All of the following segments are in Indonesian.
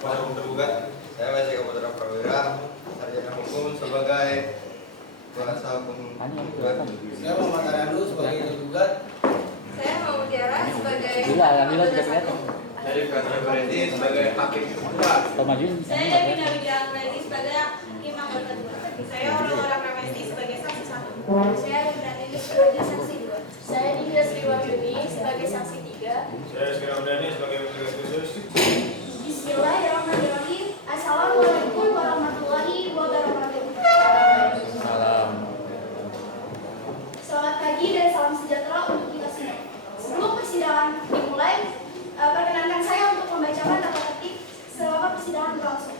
Maupun tergugat, saya Wajib Putra Prawira, sarjana hukum sebagai kuasa hukum tergugat. Saya Muhammad Arandu sebagai tergugat. Saya Mama Tiara sebagai Dari Fajar Beredi sebagai hakim tergugat. Saya Bina Widya Beredi sebagai hakim anggota tergugat. Saya orang Ramesti sebagai saksi 1. Saya Berani sebagai saksi 2. Saya Dinda Sriwahyuni sebagai saksi 3. Saya Sriwadani sebagai petugas khusus. Bismillahirrahmanirrahim. Assalamualaikum warahmatullahi wabarakatuh. Selamat pagi dan salam sejahtera untuk kita semua. Sebelum persidangan dimulai, perkenankan saya untuk membacakan tata tertib selama persidangan berlangsung.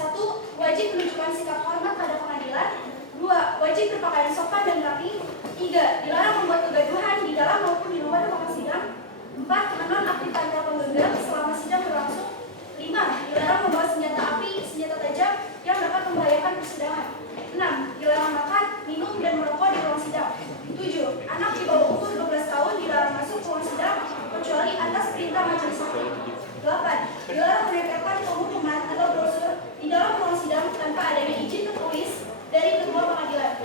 1. Wajib menunjukkan sikap hormat pada pengadilan. 2. Wajib berpakaian sopan dan rapi. 3. Dilarang membuat kegaduhan di dalam maupun di luar ruangan sidang. 4. Menonaktifkan penggenggam selama sidang berlangsung. 5. Dilarang membawa senjata api, senjata tajam yang dapat membahayakan persidangan. 6. Dilarang makan, minum, dan merokok di ruang sidang. 7. Anak di bawah umur 12 tahun dilarang masuk ke ruang sidang kecuali atas perintah majelis hakim. 8. Dilarang menempelkan pengumuman atau brosur di dalam ruang sidang tanpa adanya izin tertulis dari kedua pengadilan.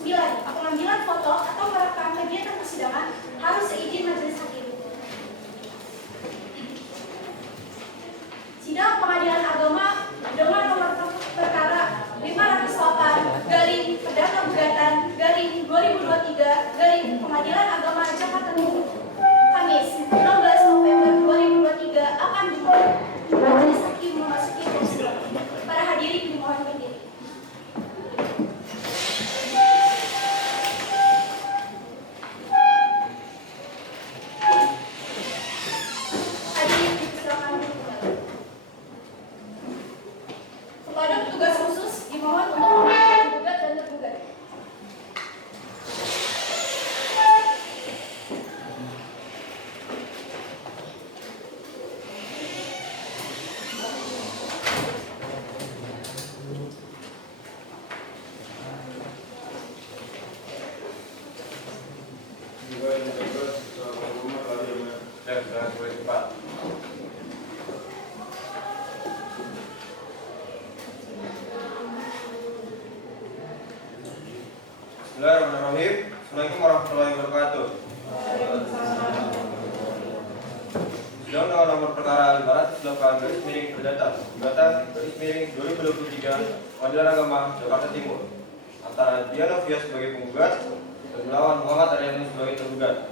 9. Pengambilan foto atau merekam kegiatan persidangan harus seizin majelis hakim. Sidang Pengadilan Agama dengan nomor perkara 508/Perdana Agama Jakarta Timur, Kamis 16 November 2023 akan dimulai. Majelis hakim memasuki persidangan. Para hadirin dimohon berdiri. Hadirin dipersilakan untuk kembali. Kepada petugas khusus dimohon untuk memanggil tergugat dan tergugat. Juga yang tergugat rumah lagi yang Jangan boleh cepat. Bismillahirrahmanirrahim. Assalamualaikum warahmatullahi wabarakatuh. Sidang dengan nomor perkara 508/Perdata/2023 Pengadilan Agama Jakarta Timur antara Diana Fia sebagai penggugat dan melawan Muhammad Aryani sebagai tergugat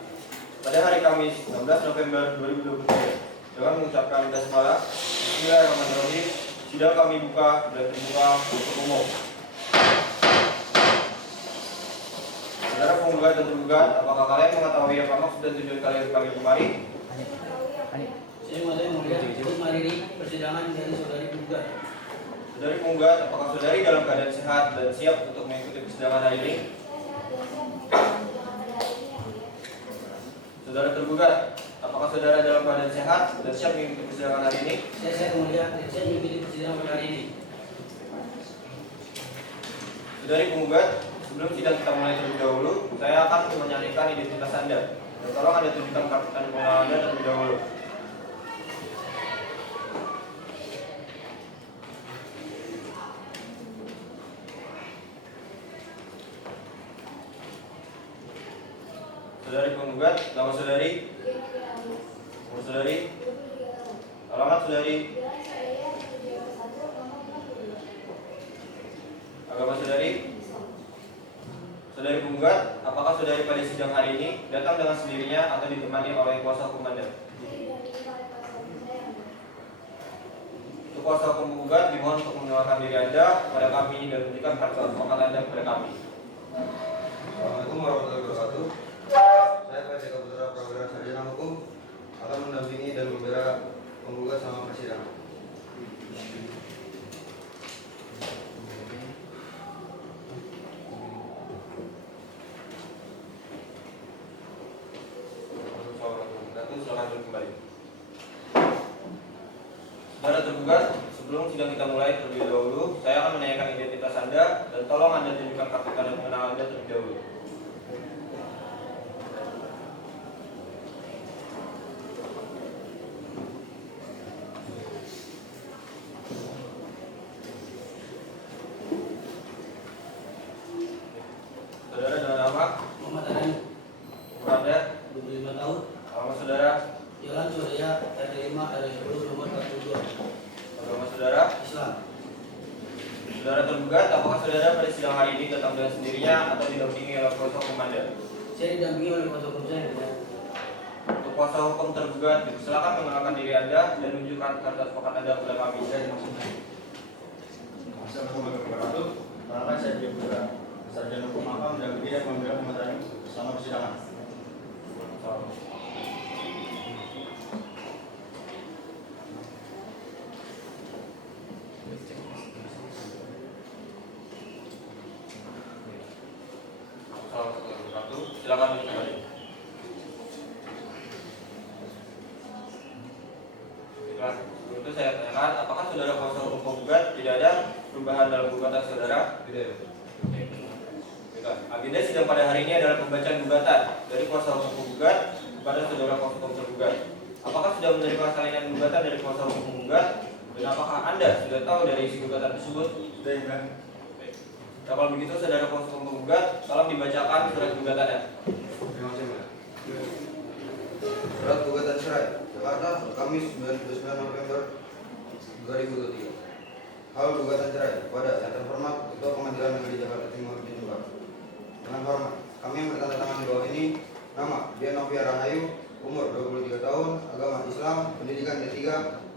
pada hari Kamis 16 November 2023 dengan mengucapkan basmalah. Bismillahirrahmanirrahim. Sidang kami buka dan terbuka untuk umum. Saudara penggugat dan tergugat, apakah kalian mengetahui apa maksud dan tujuan kalian dipanggil kemari? Saya mengatakan melihat untuk menghadiri persidangan dari saudari penggugat. Saudari penggugat, apakah saudari dalam keadaan sehat dan siap untuk mengikuti persidangan hari ini? Saudara tergugat, apakah saudara dalam keadaan sehat dan siap mengikuti persidangan hari ini? Saya melihat saya mengikuti persidangan pada hari ini. Saudari penggugat, sebelum sidang kita mulai terlebih dahulu, saya akan menyanyikan identitas Anda. Dan tolong Anda tunjukkan kartu tanda pengenal Anda terlebih dahulu. Saudari penggugat, nama saudari, umur saudari, alamat saudari, agama saudari. Saudari penggugat, apakah saudari pada sidang hari ini datang dengan sendirinya atau ditemani oleh kuasa hukum Anda? Untuk kuasa hukum penggugat dimohon untuk mengenalkan diri Anda kepada kami dan memberikan kartu advokat Anda kepada kami. Assalamualaikum warahmatullahi wabarakatuh. Saya Wajib Putra Prawira, sarjana hukum, akan mendampingi dan membela penggugat selama persidangan. Silakan duduk kembali. Saudara tergugat, sebelum sidang kita mulai terlebih dahulu, saya akan menanyakan identitas Anda dan tolong Anda tunjukkan kartu tanda pengenal Anda terlebih dahulu. saudara? Islam. Saudara tergugat, apakah saudara pada sidang hari ini datang dengan sendirinya atau didampingi oleh kuasa hukum Anda? Saya didampingi oleh kuasa hukum saya. Untuk kuasa hukum tergugat, silakan mengenalkan diri Anda dan menunjukkan kartu advokat Anda kepada kami. Assalamualaikum warahmatullahi wabarakatuh. Perkenalkan saya Dio Putra, sarjana hukum akam dan bidang membela pemasaran selama persidangan. Silakan duduk kembali. Baiklah, itu saya tanyakan, apakah saudara kuasa hukum penggugat tidak ada perubahan dalam gugatan saudara? Tidak. Baiklah, agenda sidang pada hari ini adalah pembacaan gugatan dari kuasa hukum penggugat kepada saudara kuasa hukum tergugat. Apakah sudah menerima salinan gugatan dari kuasa hukum penggugat? Dan apakah Anda sudah tahu dari isi gugatan tersebut? Sudah ya, Bang? Nah, kalau begitu saudara kuasa hukum penggugat, tolong dibacakan surat gugatannya. Terima kasih, Mas. Surat gugatan cerai Jakarta, Kamis 29 November 2023. Hal gugatan cerai kepada yang terhormat Ketua Pengadilan Negeri Jakarta Timur Jember. Dengan hormat, kami yang bertanda di bawah ini nama Dian Novia Rahayu, umur 23 tahun, agama Islam, pendidikan D3,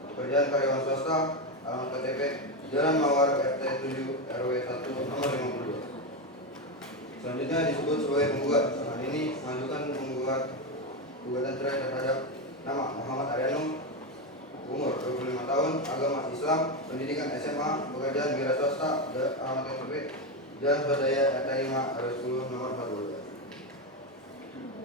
pekerjaan karyawan swasta, alamat KTP Jalan Mawar RT 7 RW 1 nomor 52. Selanjutnya disebut sebagai penggugat. Saat ini mengajukan penggugat gugatan cerai terhadap nama Muhammad Aryanu, umur 25 tahun, agama Islam, pendidikan SMA, pekerjaan wira swasta, alamat KTP Jalan Swadaya RT 5 RW 10 nomor 42.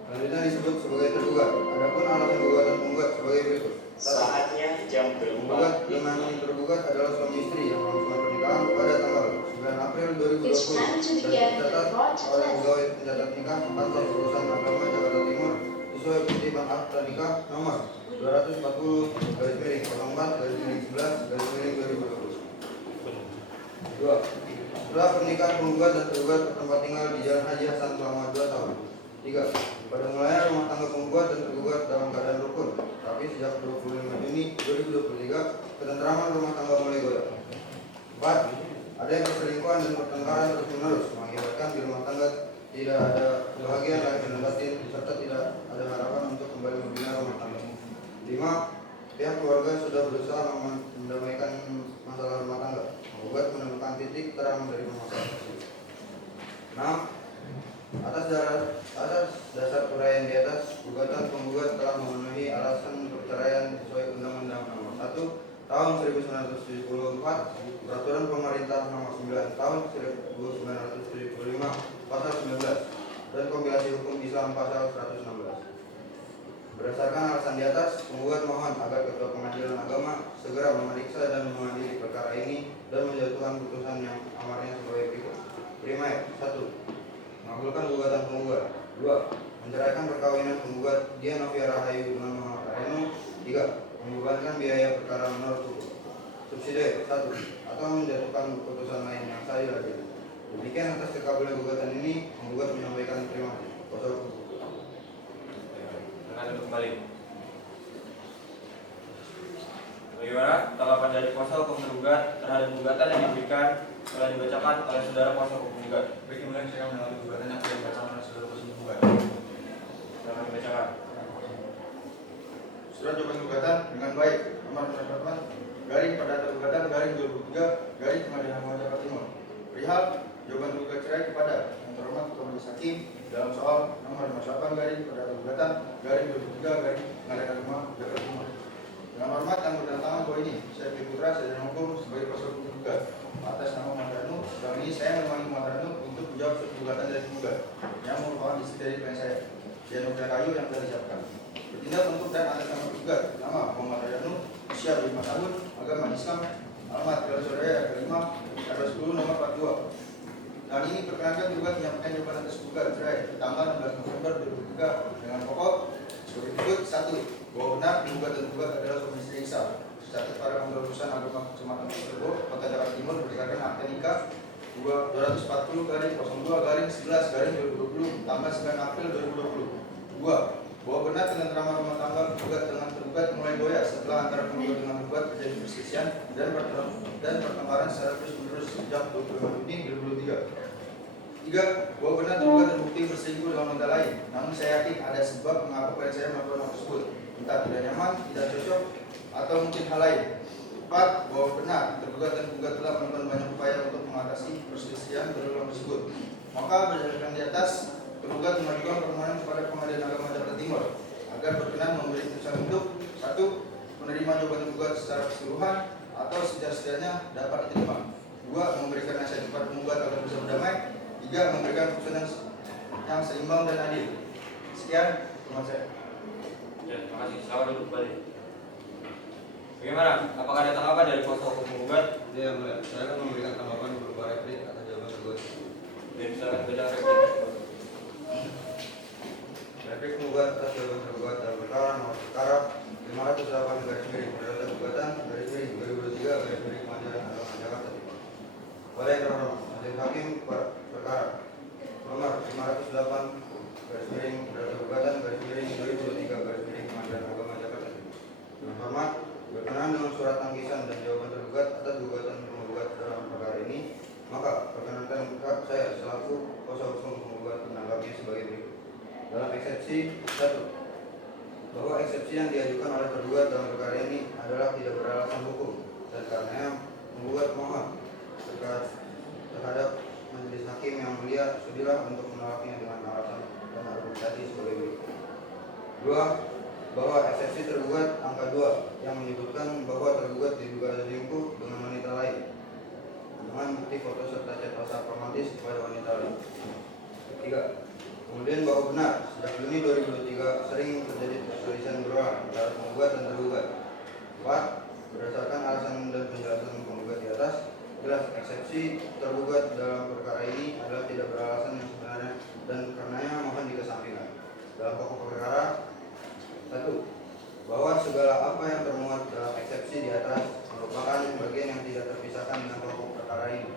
Selanjutnya disebut sebagai tergugat. Adapun alasan gugatan penggugat sebagai berikut. Saatnya jam Penggugat berubah. dengan tergugat adalah suami istri yang melakukan pernikahan pada tanggal 9 April 2020 dan tercatat oleh pegawai pencatat nikah kantor urusan agama Jakarta Timur sesuai kutipan akta nikah nomor 240/04/11/2020. 2. Setelah pernikahan penggugat dan tergugat tempat tinggal di Jalan Haji Hasan selama 2 tahun. 3. Pada mulanya rumah tangga penggugat dan tergugat dalam keadaan rukun, tapi sejak 25 Juni 2023 ketentraman rumah tangga mulai goyah. 4. Adanya perselingkuhan dan pertengkaran terus-menerus mengakibatkan di rumah tangga tidak ada kebahagiaan lahir dan batin serta tidak ada harapan untuk kembali membina rumah tangga. 5. Pihak keluarga sudah berusaha mendamaikan masalah rumah tangga. Penggugat menemukan titik terang dari masalah tersebut. 6. Atas dasar uraian di atas, gugatan penggugat telah memenuhi alasan perceraian sesuai Undang-Undang Nomor 1 Tahun 1974, Peraturan Pemerintah Nomor 9 Tahun 1975 Pasal 19, dan Kompilasi Hukum Islam Pasal 116. Berdasarkan alasan di atas, penggugat mohon agar Ketua Pengadilan Agama segera memeriksa dan mengadili perkara ini dan menjatuhkan putusan yang amarnya sebagai berikut. Primer 1. Mengabulkan gugatan penggugat. 2. Menceraikan perkawinan penggugat Dian Novia Rahayu dengan Muhammad Aryanu. 3. Membebankan biaya perkara menurut hukum. Subsidi 1. Atau menjatuhkan putusan lain yang sah diadili. Demikian atas terkabulnya gugatan ini, penggugat menyampaikan terima kasih. Kuasa hukum. Dengan duduk kembali. Bagaimana tanggapan dari kuasa hukum tergugat terhadap gugatan yang diberikan telah dibacakan oleh saudara kuasa hukum penggugat? Baik, kemudian saya mengalami gugatan yang sudah dibacakan oleh saudara kuasa hukum penggugat. Silakan dibacakan. Surat jawaban gugatan dengan baik nomor terdapat garing pada gugatan garing 2003 garing Pengadilan Agama Jakarta Timur. Perihal jawaban gugat cerai kepada yang terhormat Ketua Majelis Hakim dalam soal nomor 58 garing pada gugatan garing 2003 garing Pengadilan Agama Jakarta Timur. Dengan hormat yang berdatangan bahwa ini saya Dio Putra, sarjana hukum sebagai kuasa hukum tergugat. Atas nama Muhammad Aryanu, sekarang ini saya menemani Muhammad Aryanu untuk menjawab surat gugatan dari penggugat yang merupakan istri dari klien saya, Dian Novia Rahayu, yang telah disiapkan. Bertindak untuk dan atas nama penggugat, nama Muhammad Aryanu, usia 25 tahun, agama Islam, alamat Jalan Swadaya RT 5 RW 10 nomor 42. Dan ini perkenalkan penggugat menyampaikan jawaban atas gugat cerai tanggal 16 November 2003 dengan pokok sebagai berikut. 1. Bahwa benar penggugat dan penggugat adalah suami istri Isa. Tercatat pada kantor urusan agama Kecamatan Pusterbo, Kota Jakarta Timur berdasarkan akta nikah 240/02/11/2020 tanggal 9 April 2020. 2. Bahwa benar ketentraman rumah tangga penggugat dengan tergugat penggugat mulai goyah setelah antara penggugat dengan penggugat terjadi perselisihan dan pertengkaran secara terus-menerus sejak 25 Juni 2023. 3. Bahwa benar tergugat terbukti berselingkuh dengan wanita lain, namun saya yakin ada sebab mengapa klien saya melakukan hal tersebut, entah tidak nyaman, tidak cocok, atau mungkin hal lain. 4. Bahwa benar tergugat dan penggugat telah melakukan banyak upaya untuk mengatasi perselisihan berulang tersebut. Maka berdasarkan di atas, tergugat mengajukan permohonan kepada Pengadilan Agama Jakarta Timur agar berkenan memberi putusan untuk 1. Menerima jawaban tergugat secara keseluruhan atau setidak-setidaknya dapat diterima. 2. Memberikan nasihat kepada penggugat agar bisa berdamai. 3. Memberikan putusan yang seimbang dan adil. Sekian, terima kasih. Ya, terima kasih. Selamat duduk kembali. Bagaimana? Apakah ada tanggapan dari kuasa hukum penggugat? Ya, Mulia. Saya akan memberikan tanggapan berupa replik atas jawaban tergugat. Dan silakan baca replik. Replik penggugat atas jawaban tergugat dalam perkara nomor perkara 508 garis miring perdata gugatan garis miring 2023 garis miring Pengadilan Agama Jakarta Timur. Oleh yang terhormat Majelis Hakim perkara nomor 508 garis miring perdata gugatan garis miring 2023 garis miring Pengadilan Agama Jakarta Timur. Dengan hormat berkenaan dengan surat tangkisan dan jawaban tergugat atas gugatan penggugat dalam perkara ini, maka perkenankan saya selaku kuasa hukum penggugat menanggapinya sebagai berikut. Dalam eksepsi 1, bahwa eksepsi yang diajukan oleh tergugat dalam perkara ini adalah tidak beralasan hukum dan karenanya penggugat mohon terhadap majelis hakim yang mulia sudilah untuk menolaknya dengan alasan dan argumentasi sebagai berikut. 2. Bahwa eksepsi tergugat angka 2 yang menyebutkan bahwa tergugat diduga selingkuh dengan wanita lain dengan bukti foto serta chat WhatsApp romantis kepada wanita lain. 3. Kemudian bahwa benar sejak Juni 2023 sering terjadi perselisihan berulang antara penggugat dan tergugat. 4. Berdasarkan alasan dan penjelasan penggugat di atas, jelas eksepsi tergugat dalam perkara ini adalah tidak beralasan yang sebenarnya dan karenanya mohon dikesampingkan. Dalam pokok perkara 1. Bahwa segala apa yang termuat dalam eksepsi di atas merupakan bagian yang tidak terpisahkan dengan pokok perkara ini.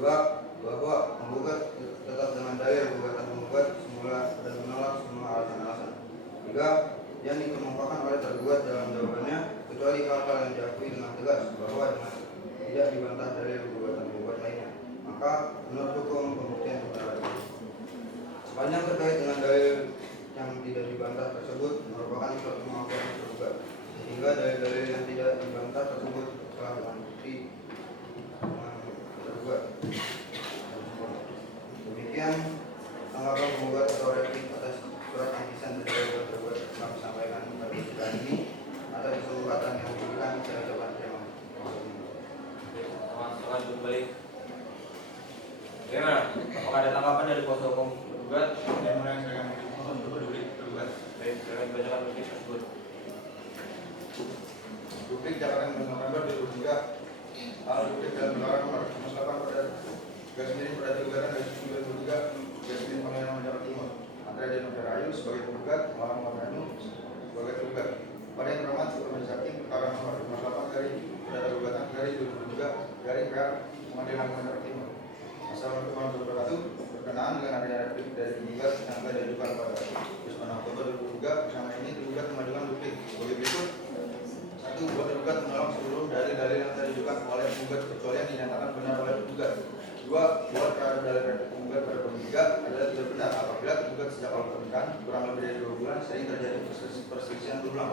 2. Bahwa penggugat tetap dengan dalil gugatan penggugat semula dan menolak semua alasan-alasan. 3. Yang dikemukakan oleh tergugat dalam jawabannya kecuali hal-hal yang diakui dengan tegas bahwa dengan tidak dibantah dalil gugatan penggugat lainnya, maka menurut hukum pembuktian benar. Sepanjang terkait dengan dalil yang tidak dibantah tersebut merupakan suatu pengakuan tergugat, sehingga dalil-dalil yang tidak dibantah tersebut telah membukti tergugat. Demikian tanggapan penggugat atau replik atas surat tangkisan dan jawaban tergugat kami sampaikan pada persidangan ini. Atas kesempatan yang diberikan saya ucapkan terima kasih. Selamat kembali. Bagaimana? Apakah ada tanggapan dari kuasa hukum penggugat? Yang mulia saya mohon untuk tergugat. Baik, silakan bacakan replik tersebut. Duplik Jakarta November 2023. Hal duplik dalam perkara nomor 8 pada garis miring perdata gugatan garis miring 2023 garis miring Pengadilan Jakarta Timur antara Denova Rayu sebagai penggugat melawan Muhammad sebagai tergugat. Pada yang terhormat Ketua Majelis Hakim perkara nomor 58 garis perdata gugatan garis 2023 garis PA Pengadilan Jakarta Timur. Assalamualaikum warahmatullahi wabarakatuh. Berkenaan dengan adanya replik dari penggugat yang telah diajukan pada 26 Oktober 2023 bersama ini tergugat mengajukan duplik sebagai berikut. 1. Bahwa tergugat menolak seluruh dalil-dalil yang telah diajukan oleh penggugat kecuali yang dinyatakan benar oleh penggugat. 2. Bahwa terhadap dalil penggugat pada penggugat adalah tidak benar apabila penggugat sejak awal pernikahan kurang lebih dari 2 bulan sering terjadi perselisihan berulang.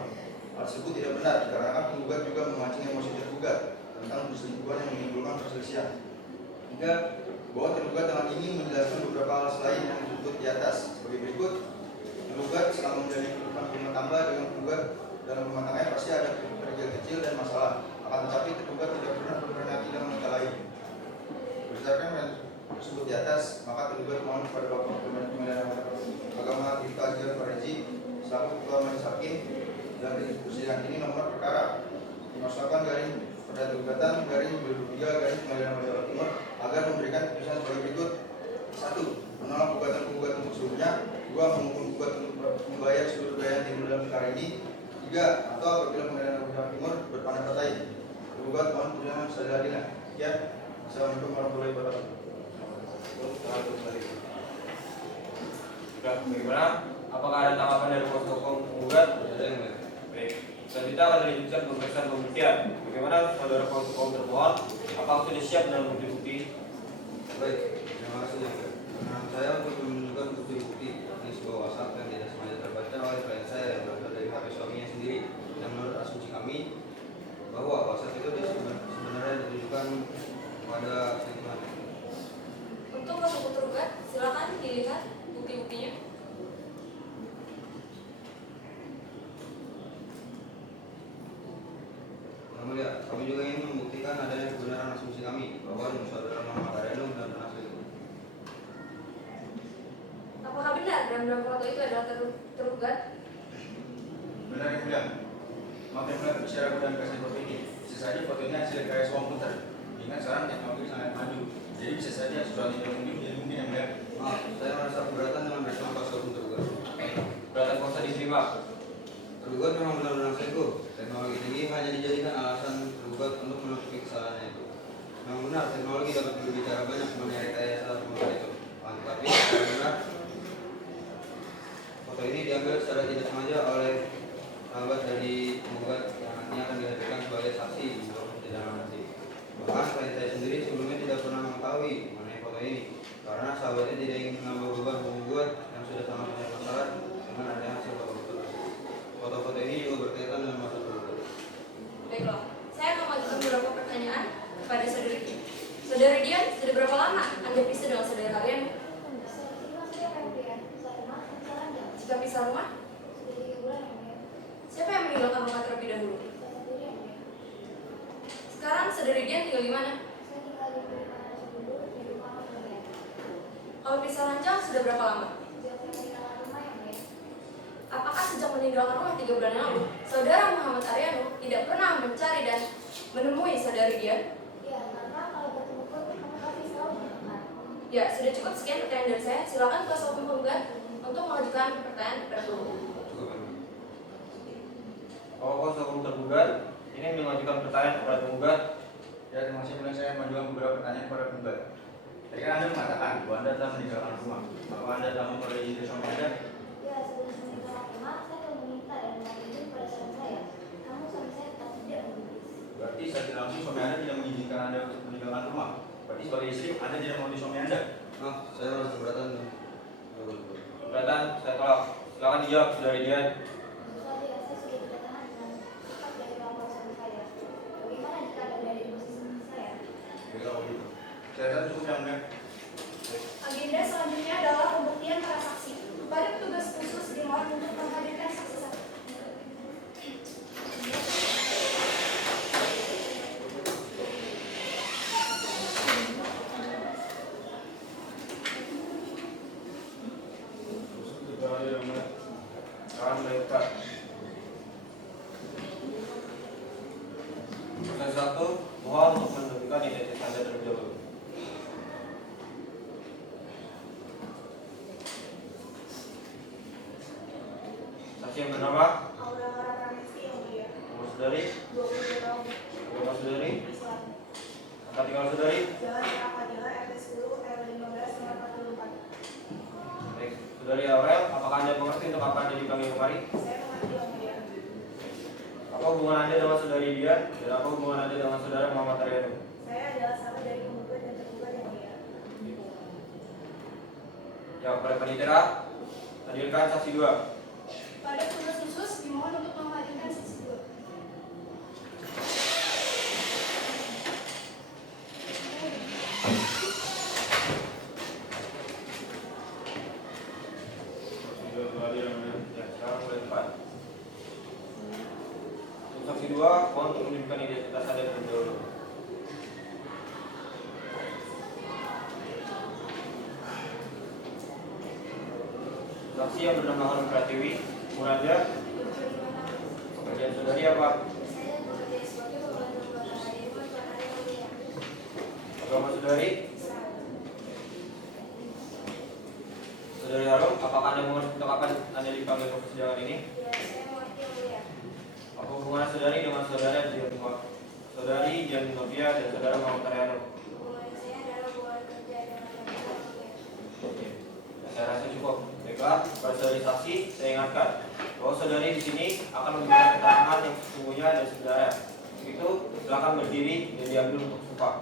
Hal tersebut tidak benar dikarenakan penggugat juga memancing emosi tergugat tentang perselingkuhan yang menimbulkan perselisihan. 3. Bahwa tergugat dengan ingin menjelaskan beberapa hal selain yang disebut di atas sebagai berikut. Tergugat selama menjalani kehidupan rumah tangga dengan penggugat dalam rumah tangganya pasti ada kerja kecil dan masalah. Akan tetapi tergugat tidak pernah berkoordinasi dengan wanita lain. Berdasarkan yang tersebut di atas, maka tergugat mohon kepada Bapak Pengadilan Agama Tirta Azhar Farezi selaku Ketua Majelis Hakim dari persidangan ini nomor perkara 58 garing perdata gugatan garing 2023 garing Pengadilan Jakarta Timur agar memberikan keputusan sebagai berikut. 1. Menolak gugatan penggugat untuk seluruhnya. 2. Menghukum penggugat untuk membayar seluruh biaya yang timbul dalam perkara ini. 3. Atau apabila Pengadilan Jakarta Timur berpandang kata tergugat mohon putusan seadil-adilnya. Sekian. Assalamualaikum warahmatullahi wabarakatuh. Selamat kembali. Sudah, bagaimana? Apakah ada tanggapan dari kuasa hukum penggugat? Ya, Baik. Selanjutnya akan dilanjutkan pemeriksaan pembuktian. Bagaimana saudara kaum termohon? Apakah sudah siap dalam bukti-bukti? Baik, terima kasih yang mulia. Perkenan saya untuk menunjukkan bukti-bukti ini sebuah WhatsApp yang tidak sengaja terbaca oleh klien saya yang berasal dari HP suaminya sendiri. Dan menurut asumsi kami bahwa WhatsApp itu sebenarnya ditujukan kepada selingkuhan. Untuk kuasa tergugat, silakan dilihat bukti-buktinya. Yang mulia, kami juga ingin membuktikan adanya kebenaran asumsi kami bahwa saudara Muhammad Aryano benar-benar selingkuh. Apakah benar dalam foto itu adalah tergugat? Benar yang mulia. Maaf yang mulia, bicara dan kasih foto ini. Bisa saja foto ini hasil rekayasa komputer. Ingat sekarang teknologi sangat maju. Jadi bisa saja sesuatu yang mungkin jadi mungkin yang mulia. Maaf, saya merasa keberatan dengan respon kuasa hukum tergugat. Keberatan kuasa diterima. Tergugat memang benar-benar selingkuh. Teknologi tinggi hanya dijadikan alasan tergugat untuk menutupi kesalahannya itu. Memang benar teknologi dapat berbicara banyak mengenai rekayasa komputer itu. Tetapi benar foto ini diambil secara tidak sengaja oleh sahabat dari penggugat yang nantinya akan dihadirkan sebagai saksi untuk persidangan nanti. Bahkan klien saya sendiri sebelumnya tidak pernah mengetahui mengenai foto ini karena sahabatnya tidak ingin menambah beban penggugat yang sudah sangat banyak masalah dengan adanya hasil foto-foto. Foto-foto ini juga berkaitan dengan masa tergugat. Baiklah, saya akan mengajukan beberapa pertanyaan kepada saudari Dian. Saudari Dian, sudah berapa lama Anda pisah dengan saudara kalian? Jika pisah rumah, siapa yang meninggalkan rumah terlebih dahulu? Sekarang saudari Dian tinggal di mana? Kalau pisah ranjang sudah berapa lama? Apakah sejak meninggalkan rumah 3 bulan yang lalu, saudara Muhammad Aryano tidak pernah mencari dan menemui saudari Dian? Ya, sudah cukup sekian pertanyaan dari saya. Silakan kuasa hukum penggugat untuk mengajukan pertanyaan kepada penggugat. Kalau kuasa hukum tergugat ini mengajukan pertanyaan kepada penggugat. Ya, terima kasih. Kemudian saya mengajukan beberapa pertanyaan kepada penggugat. Tadi kan Anda mengatakan bahwa Anda telah meninggalkan rumah. Apakah Anda telah memperoleh izin dari suami Anda? Berarti secara tidak langsung suami Anda tidak mengizinkan Anda untuk meninggalkan rumah. Berarti sebagai istri Anda tidak mau di suami Anda. Maaf, saya merasa keberatan. Keberatan, saya tolak. Silakan dijawab saudari Dian. Baiklah, begitu. Saya rasa cukup yang mulia. Agenda selanjutnya adalah pembuktian para saksi. Kepada petugas khusus dimohon untuk menghadirkan saksi-saksi. Sekarang melihat Proses 1, mohon untuk menunjukkan identitas Anda terlebih dahulu. Saksi yang bernama? Nomor saudari? Nomor saudari? Tempat tinggal saudari? Baik, saudari Aurel, apakah Anda mengerti untuk apa Anda dipanggil kemari? Apa hubungan Anda dengan saudari Dian dan apa hubungan Anda dengan saudara Muhammad Aryano? Saya adalah sahabat dari penggugat dan tergugat yang mulia. Jawab oleh panitia. Hadirkan saksi 2. Pada petugas khusus dimohon untuk menghadirkan saksi 2. Ya, sekarang mulai depan. Untuk saksi 2, mohon untuk menunjukkan identitas Anda terlebih dahulu. Saksi yang bernama Hanum Pratiwi, umur Anda, pekerjaan saudari apa? Agama saudari? Saudari Harum, apakah Anda mengerti untuk apa Anda dipanggil ke persidangan ini? Apa hubungan saudari dengan saudara Dian Novia dan saudara Muhammad Aryano? Oke, saya rasa cukup. Baiklah, pada saudari saksi, saya ingatkan bahwa saudari di sini akan memberikan keterangan yang sesungguhnya dan sebenarnya. Itu silakan berdiri dan diambil untuk sumpah.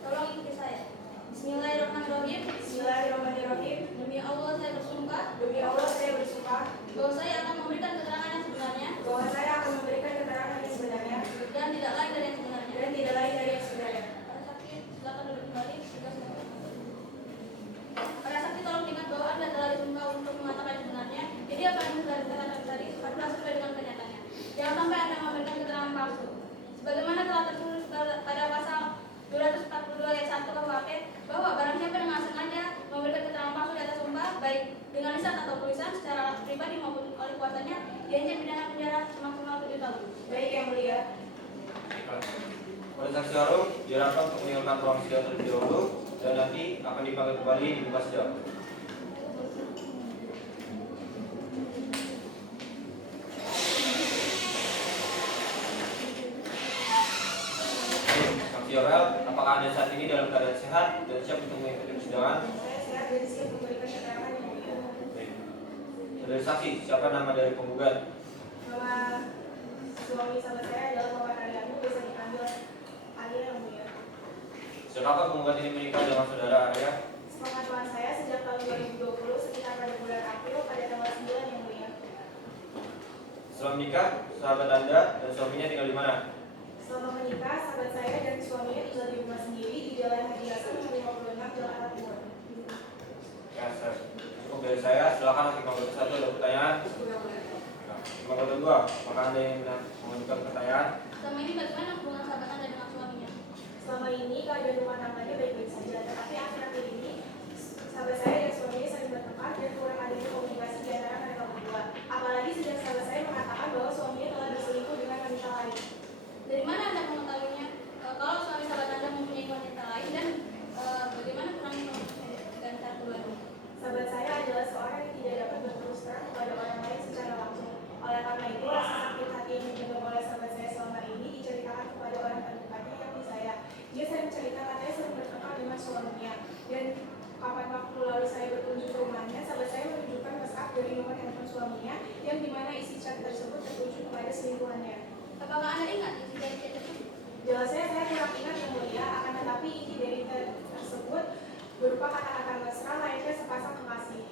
Tolong ikuti saya. Bismillahirrahmanirrahim. Bismillahirrahmanirrahim. Demi Allah saya bersumpah Demi Allah saya bersumpah bahwa saya akan memberikan keterangan yang sebenarnya bahwa saya akan memberikan keterangan yang sebenarnya dan tidak lain dari yang sebenarnya. dan tidak lain dari yang sebenarnya. Para saksi silakan duduk kembali. Para saksi tolong ingat bahwa Anda telah disumpah untuk mengatakan yang sebenarnya. Jadi apa yang sudah dikatakan tadi adalah sesuai dengan kenyataannya. Jangan sampai Anda memberikan keterangan palsu. Sebagaimana telah tertulis pada pasal 242 ayat 1 KUHP bahwa barang siapa dengan sengaja memberikan keterangan palsu di atas sumpah, baik dengan lisan atau tulisan secara pribadi maupun oleh kuasanya, diancam pidana penjara semaksimal 7 tahun. Baik yang mulia. Pada saksi harum diharapkan untuk meninggalkan ruang sidang terlebih dahulu dan nanti akan dipanggil kembali di muka sidang. Saksi Yorel, apakah Anda saat ini dalam keadaan sehat dan siap untuk mengikuti persidangan? Saya sehat dan siap memberikan keterangan yang mulia. Baik. Saudara saksi, siapa nama dari penggugat? Nama suami sahabat saya adalah Muhammad Arianu, bisa dipanggil Arya yang mulia. Sejak kapan penggugat ini menikah dengan saudara Arya? Sepengetahuan saya sejak tahun 2020 sekitar pada bulan April pada tanggal 9 yang mulia. Setelah menikah, sahabat Anda dan suaminya tinggal di mana? Selama menikah, sahabat saya dan suaminya tinggal di rumah sendiri di Jalan Haji Hasan nomor 56 Jalan Arah Timur. Ya, cukup dari saya. Silakan hakim anggota 1 ada pertanyaan. Hakim anggota 2, apakah Anda yang mengajukan pertanyaan? Selama ini bagaimana hubungan sahabat Anda dengan suaminya? Selama ini keadaan rumah tangganya baik-baik saja, tetapi akhir-akhir ini sahabat saya dan suaminya saling bertengkar dan kurang adanya komunikasi di antara mereka berdua. Apalagi sejak sahabat saya mengatakan bahwa suaminya telah berselingkuh dengan wanita lain. Dari mana Anda mengetahuinya? Kalau suami sahabat Anda mempunyai wanita lain dan bagaimana kurangnya dengan cara keduanya? Sahabat saya adalah seorang yang tidak dapat berterus terang kepada orang lain secara langsung. Oleh karena itu, rasa sakit hati yang digenggam oleh sahabat saya selama ini diceritakan kepada orang terdekatnya, yakni saya. Dia sering cerita katanya sering bertengkar dengan suaminya. Dan kapan waktu lalu saya berkunjung ke rumahnya, sahabat saya menunjukkan WhatsApp dari nomor handphone suaminya, yang dimana isi chat tersebut tertuju kepada selingkuhannya. Apakah Anda ingat isi dari chat tersebut? Jelasnya saya kurang ingat yang mulia, akan tetapi inti dari tersebut berupa kata-kata mesra layaknya sepasang kekasih.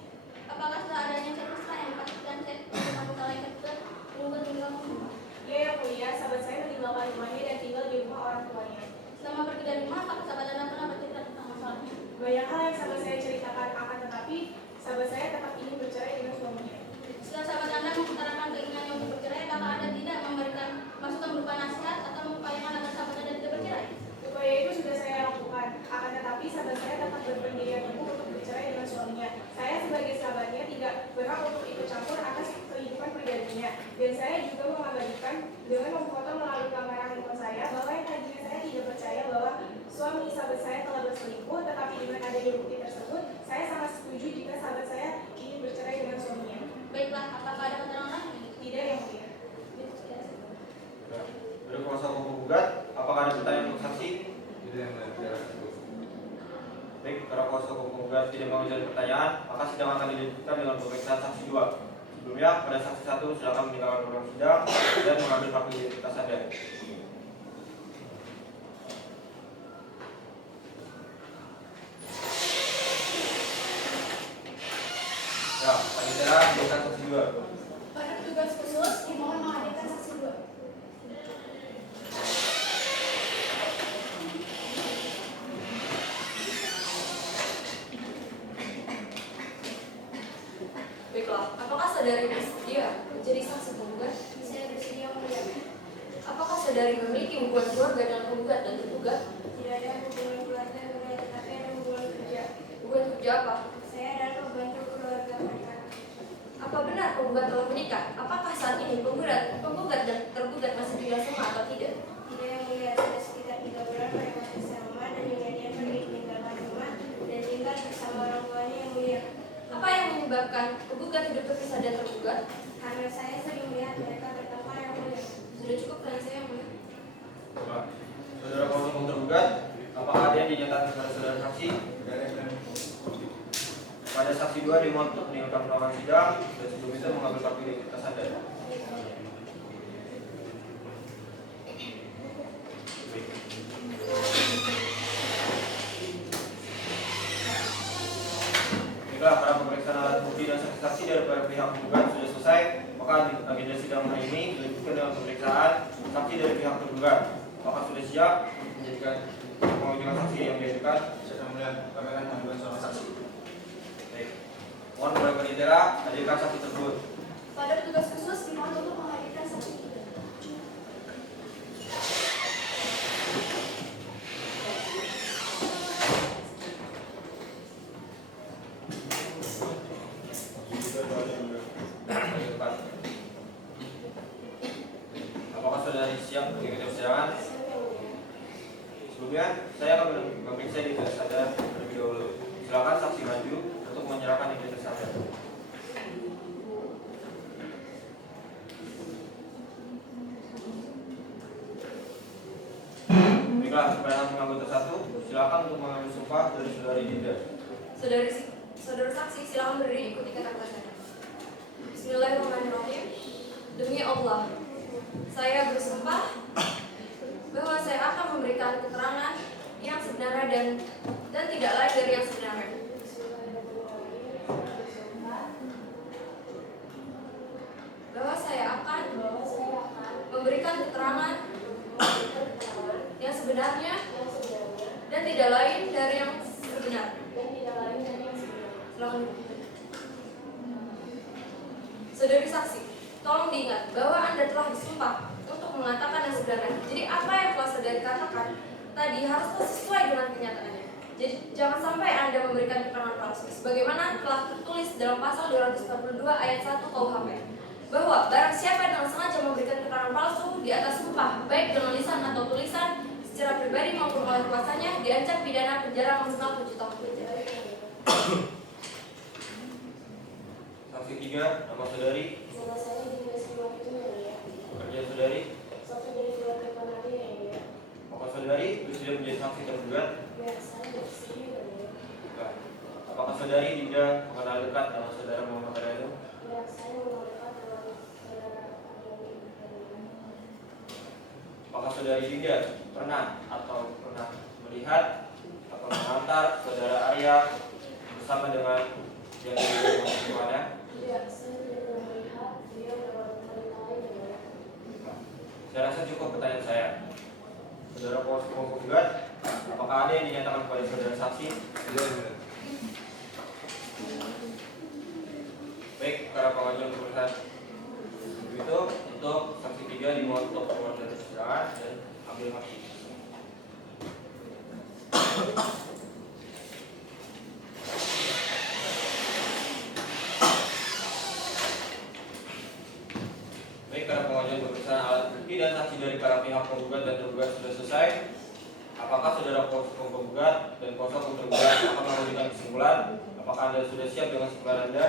Apakah setelah adanya chat mesra yang dipastikan chat dengan wanita lain tersebut mengubah tinggal rumah? Dia yang mulia, sahabat saya meninggalkan rumahnya dan tinggal di rumah orang tuanya. Selama pergi dari rumah, apakah sahabat Anda pernah bercerita tentang masalahnya? Banyak hal yang sahabat saya ceritakan, akan tetapi sahabat saya tetap ingin bercerai dengan suaminya. Setelah sahabat Anda mengutarakan keinginannya untuk bercerai, apakah Anda tidak memberikan masukan berupa nasihat atau mengupayakan agar sahabat Anda tidak bercerai? Upaya itu sudah saya lakukan, akan tetapi sahabat saya tetap berpendirian teguh untuk bercerai dengan suaminya. Saya sebagai sahabatnya tidak berhak untuk ikut campur atas kehidupan pribadinya. Dan saya juga mengabadikan dengan memfoto melalui kamera handphone saya bahwa yang tadinya saya tidak percaya bahwa suami sahabat saya telah berselingkuh, tetapi dengan adanya bukti tersebut, saya sangat setuju jika sahabat saya ingin bercerai dengan suaminya. Baiklah, apakah ada keterangan lain? Tidak yang mulia. Dari kuasa hukum penggugat, apakah ada pertanyaan untuk saksi? Baik, karena kuasa hukum penggugat tidak mengajukan pertanyaan, maka sidang akan dilanjutkan dengan pemeriksaan saksi 2. Sebelumnya, pada saksi 1 silakan meninggalkan ruang sidang dan mengambil hak identitas Anda. Ya, panitia bukan saksi 2. Pada petugas khusus dimohon menghadirkan saksi 2. Baiklah, apakah saudari bersedia menjadi saksi penggugat? Saya bersedia mulia. Apakah saudari memiliki hubungan keluarga dengan penggugat dan tergugat? Tidak ada hubungan keluarga mulia, tetapi ada hubungan kerja. Hubungan kerja apa? Saya adalah pembantu keluarga mereka. Apa benar penggugat telah menikah? Apakah saat ini penggugat dan tergugat masih tinggal sama atau tidak? Tidak yang mulia, sudah sekitar 3 bulan mereka bersama dan dia pergi meninggalkan rumah dan tinggal bersama orang tuanya yang mulia. Apa yang menyebabkan penggugat hidup terpisah dan tergugat? Karena saya sering melihat mereka bertengkar yang mulia. Sudah cukup kan saya yang mulia? Baik. Saudara kuasa hukum tergugat, apakah ada yang dinyatakan kepada saudara saksi? dalam ruangan sidang dan sebelum itu mengambil kartu identitas Anda. Baiklah, para pemeriksaan alat bukti dan saksi dari pihak penggugat sudah selesai, maka agenda sidang hari ini dilanjutkan dengan pemeriksaan saksi dari pihak tergugat. Apakah sudah siap menjadikan pengajuan saksi yang diajukan? Saya melihat kami akan mengajukan seorang saksi. Baik. Mohon kepada panitia hadirkan saksi tersebut. Pada petugas khusus dimohon untuk menghadirkan saksi. Apakah saudari siap mengikuti persidangan? Sebelumnya, saya akan memeriksa identitas Anda terlebih dahulu. Silakan saksi maju untuk menyerahkan identitas Anda. Baiklah, kepada hakim anggota 1, silakan untuk mengambil sumpah dari saudari Dinda. Saudara saksi, silakan berdiri ikuti kata-kata saya. Bismillahirrahmanirrahim. Demi Allah, saya bersumpah bahwa saya akan memberikan keterangan yang sebenarnya dan tidak lain dari yang sebenarnya. Bahwa saya akan memberikan keterangan yang sebenarnya dan tidak lain dari yang sebenarnya. Silakan. Saudari saksi, tolong diingat bahwa Anda telah disumpah untuk mengatakan yang sebenarnya. Jadi apa yang telah saudari katakan tadi harus sesuai dengan kenyataannya. Jadi jangan sampai Anda memberikan keterangan palsu. Sebagaimana telah tertulis dalam pasal 242 ayat 1 KUHP bahwa barang siapa dengan sengaja memberikan keterangan palsu di atas sumpah, baik dengan lisan atau tulisan, secara pribadi maupun oleh kuasanya, diancam pidana penjara maksimal 7 tahun penjara. Saksi 3, nama saudari. Nama saya Dimas Iwan itu ya. Pekerjaan saudari. Saksi dari keluarga Panari ya. Apakah saudari bersedia menjadi saksi tergugat? Ya, saya bersedia ya. Baik. Apakah saudari Dinda mengenal dekat dengan saudara Muhammad Arianu? Ya, saya mengenalkan dengan saudara Ariani. Apakah saudari Dinda pernah melihat atau mengantar saudara Arya bersama dengan yang dimana? Ya, saya tidak pernah melihat dia lewat wanita lain ya. Saya rasa cukup pertanyaan saya. Saudara penggugat, apakah ada yang dinyatakan kepada saudara saksi? Tidak. Baik, para pengajuan pemeriksaan itu untuk saksi 3 dimohon untuk keluar dari persidangan dan ambil hati. Baik, para pengajuan pemeriksaan alat bukti dan saksi dari para pihak penggugat dan tergugat sudah selesai. Apakah saudara penggugat dan kuasa tergugat akan memberikan kesimpulan? Apakah Anda sudah siap dengan kesimpulan Anda?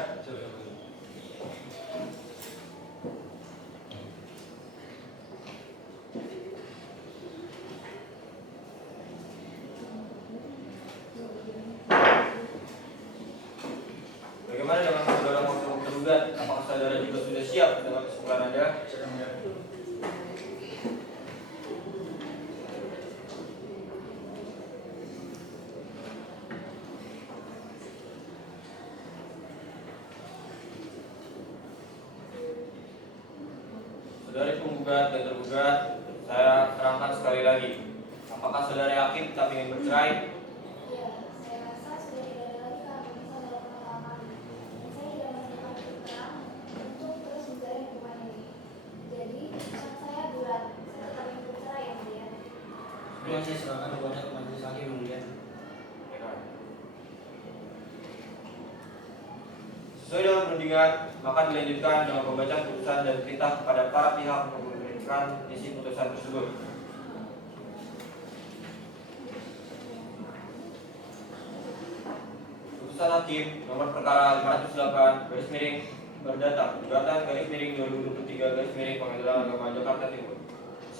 Bagaimana dengan saudara tergugat? Apakah saudara juga sudah siap dengan kesimpulan Anda? Saudari penggugat dan tergugat, saya terangkan sekali lagi. Apakah saudara yakin tetap ingin bercerai? Ya, saya rasa sudah tidak ada lagi kehabisan dalam pengalaman. Saya tidak masih akan berperang untuk terus mencari hubungan ini. Jadi, usaha saya bulat. Saya tetap ingin bercerai yang mulia. Kemudian saya serahkan kepada majelis hakim yang mulia. Sesuai dengan perundingan, maka dilanjutkan dengan pembacaan putusan dan perintah kepada para pihak untuk memberikan isi putusan tersebut. Putusan Hakim nomor perkara 508 garis miring berdata gugatan garis miring 2023 garis miring Pengadilan Agama Jakarta Timur.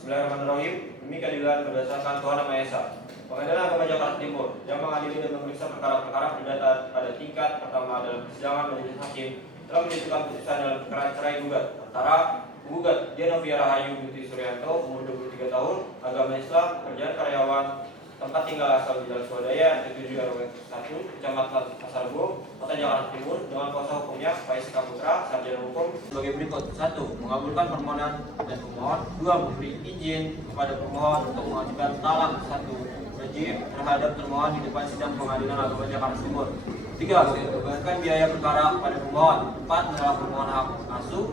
Bismillahirrahmanirrahim. Demi keadilan berdasarkan Tuhan Yang Maha Esa. Pengadilan Agama Jakarta Timur yang mengadili dan memeriksa perkara-perkara perdata pada tingkat pertama dalam persidangan majelis hakim telah menjatuhkan putusan dalam perkara cerai gugat antara penggugat Genovia Rahayu Binti Suryanto, umur 23 tahun, agama Islam, pekerjaan karyawan, tempat tinggal asal di Jalan Swadaya, RT 7 RW 1, Kecamatan Pasar Bo, Kota Jakarta Timur, dengan kuasa hukumnya Faiz Kaputra, sarjana hukum sebagai berikut: 1. Mengabulkan permohonan dan pemohon. 2. Memberi izin kepada pemohon untuk mengajukan talak 1 wajib terhadap termohon di depan sidang Pengadilan Agama Jakarta Timur. 3. Membayarkan biaya perkara kepada pemohon. 4. Menolak permohonan hak asuh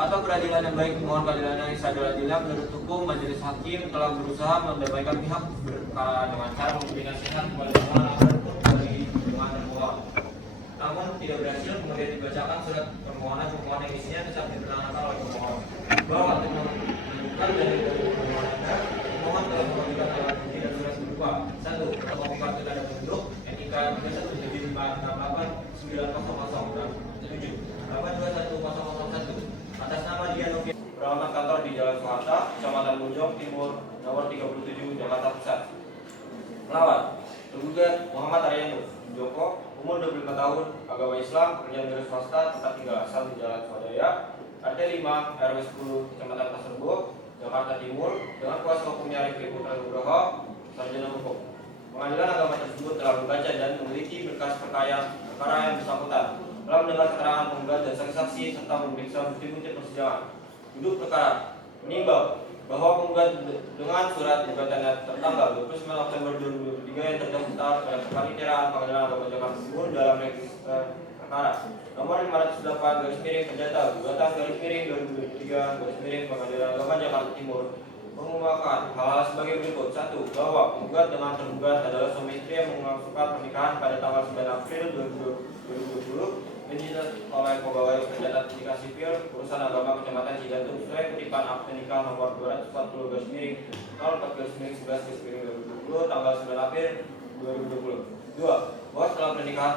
atau peradilan yang baik pemohon keadilan yang seadil-adilnya. Menurut hukum, majelis hakim telah berusaha mendamaikan pihak berperkara dengan cara memberikan nasihat kepada pemohon agar kembali dengan termohon. Namun tidak berhasil. Kemudian dibacakan surat permohonan yang isinya tetap diterangkan oleh pemohon bahwa untuk menunjukkan dari permohonannya, pemohon telah memberikan alat bukti dan surat berupa: 1. Protokol kartu tanda penduduk NIK 3175689000 dan 7. Nama 21001 atas nama Dianovia, beralamat kantor di Jalan Soeharto, Kecamatan Bojong Timur, nomor 37, Jakarta Pusat. Melawan tergugat Muhammad Aryanus Joko, umur 25 tahun, agama Islam, pekerjaan negara swasta, tempat tinggal asal di Jalan Swadaya, RT 5 RW 10, Kecamatan Pasar Bo, Jakarta Timur, dengan kuasa hukumnya Rifki Putra Nugroho, sarjana hukum. Pengadilan agama tersebut telah membaca dan memiliki berkas perkara yang bersangkutan, telah mendengar keterangan penggugat dan saksi-saksi serta memeriksa bukti-bukti persidangan. Duduk perkara menimbang bahwa penggugat dengan surat gugatannya tertanggal 29 Oktober 2023 yang terdaftar pada Kepaniteraan Pengadilan Agama Jakarta Timur dalam register perkara nomor 508/Perdata Gugatan/2023/ Pengadilan Agama Jakarta Timur mengumumkan hal-hal sebagai berikut: 1. Bahwa penggugat dengan tergugat adalah suami istri yang melangsungkan pernikahan pada tanggal 9 April 2020 dinyatakan oleh Pegawai Pencatatan Nikah Sipil Urusan Agama Kecamatan Cigantung sesuai kutipan akte nikah nomor 240/014/11/2020 tanggal 9 April 2020. 2. Bahwa setelah pernikahan